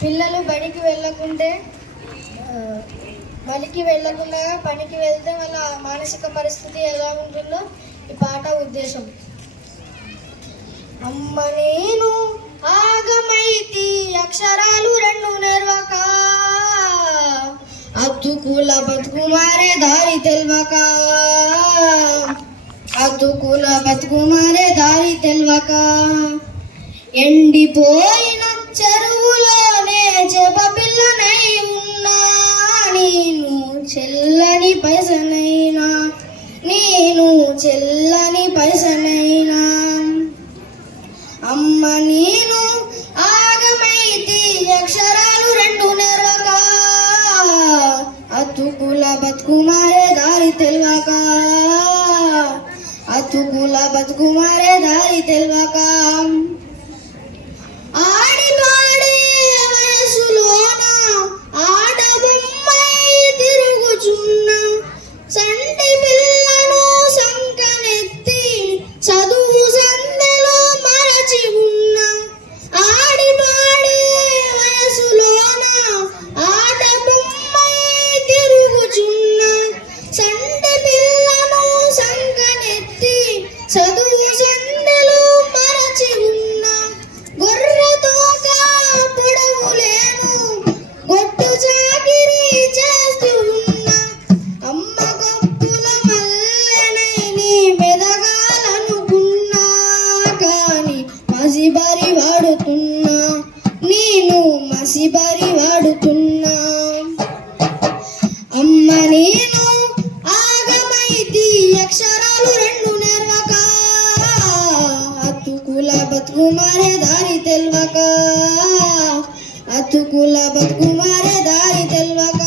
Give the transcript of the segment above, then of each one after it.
పిల్లలు బడికి వెళ్ళకుంటే బడికి వెళ్ళకుండా పనికి వెళ్తే వాళ్ళ మానసిక పరిస్థితి ఎలా ఉంటుందో ఈ పాట ఉద్దేశం. అమ్మ నేను ఆగమైతి అక్షరాలు రెండు నెరవక, అద్దుకుల బతుకు మారే దారి తెల్వక, అద్దుకుల బతుకు మారే దారి తెల్వక, ఎండిపోయిన చెరువులోనే చేపపిల్లనై ఉన్నా, నేను చెల్లని పైసనైనా, నేను చెల్లని పైసనైనా. అమ్మ నేను ఆగమైతి అక్షరాలు రెండు నెరవక, అతుకుల బతుకు మారే దారి తెల్వక, అతుకుల బతుకు మారే దారి తెల్వక. ఆడి పాడే వయసులోన ఆట బొమ్మై తిరుగుచున్న, సంటి పిల్లను సంకనెత్తి చదువు సందెలో మరచి ఉన్న. ఆడి పాడే వయసులోన ఆట బొమ్మై తిరుగుచున్న, సంటి పిల్లను సంకనెత్తి చదువు సందెలో మరచి ఉన్న. గొర్రెతోక పొడవులేను గొడ్డు చాకిరి చేస్తూ ఉన్న, అమ్మ గొప్పుల మల్లెనై నీ మెదగాలనుకున్నా, కానీ మసిబరి వాడుతున్నా, నేను మసిబరి వాడుతున్నా. అమ్మ నేను ఆగమైతి అక్షరాలు రెండు నెరవక, అతుకుల బతుకు మారే దారి తెల్వక, అతుకుల బతుకు మారే దారి తెల్వక.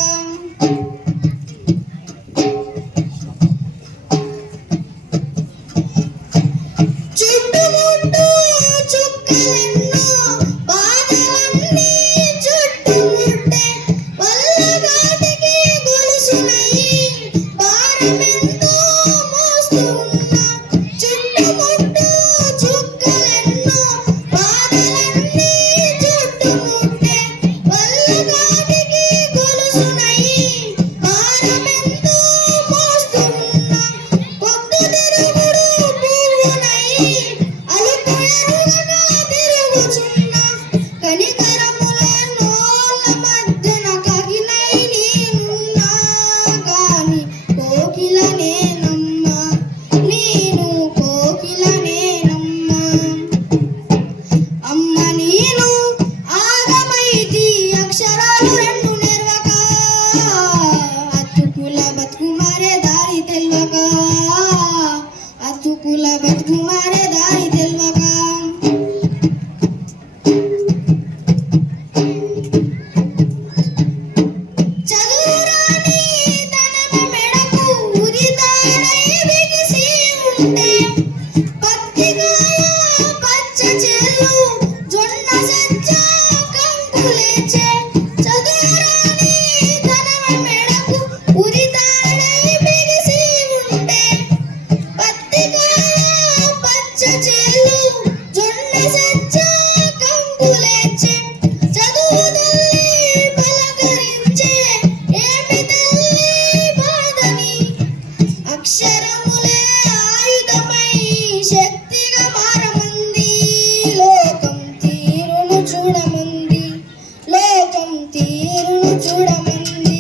చుట్టుముట్టు చుక్కలెన్నో బాధలన్నీ చుట్టుముట్టే, వల్లగాటికి గొలుసునయి భారమెంతో మోస్తూ ఉన్నా. చుట్టుముట్టు చుక్కలెన్నో బాధలన్నీ చుట్టుముట్టే, వల్లగాటికి గొలుసునయి భారమెంతో మోస్తూ ఉన్నా. పొద్దు తిరుగుడు పువ్వునయి అలుపు ఎరుగగా తిరుగుచున్నా, కనికరముల నోళ్ళ మధ్యన కగినై నేనున్నా, కానీ కోకిల నేనమ్మా, నేను కోకిల నేనమ్మా. అమ్మ నేను ఆగమైతి అక్షరాలు రెండు నెరవక, అతుకుల బతుకు మారే దారి తెల్వక, అతుకుల బతుకు మారే దారి తెల్వక. చదువురాని తనమ మెడకు ఉరితాడై బిగిసి ఉంటే, పత్తికాయ పచ్చ చెల్లు జొన్న సజ్జ కంకులేచే. చదువురాని తనమ మెడకు ఉరితాడై బిగిసి ఉంటే, పత్తికాయ పచ్చ చెల్లు జొన్న సజ్జ కంకులేచే. చదువు తల్లి పలకరించే ఏమి తల్లి బాధని, అక్షరములే ఆయుధమై శక్తిగా మారమంది. లోకం తీరును చూడమంది, లోకం తీరును చూడమంది.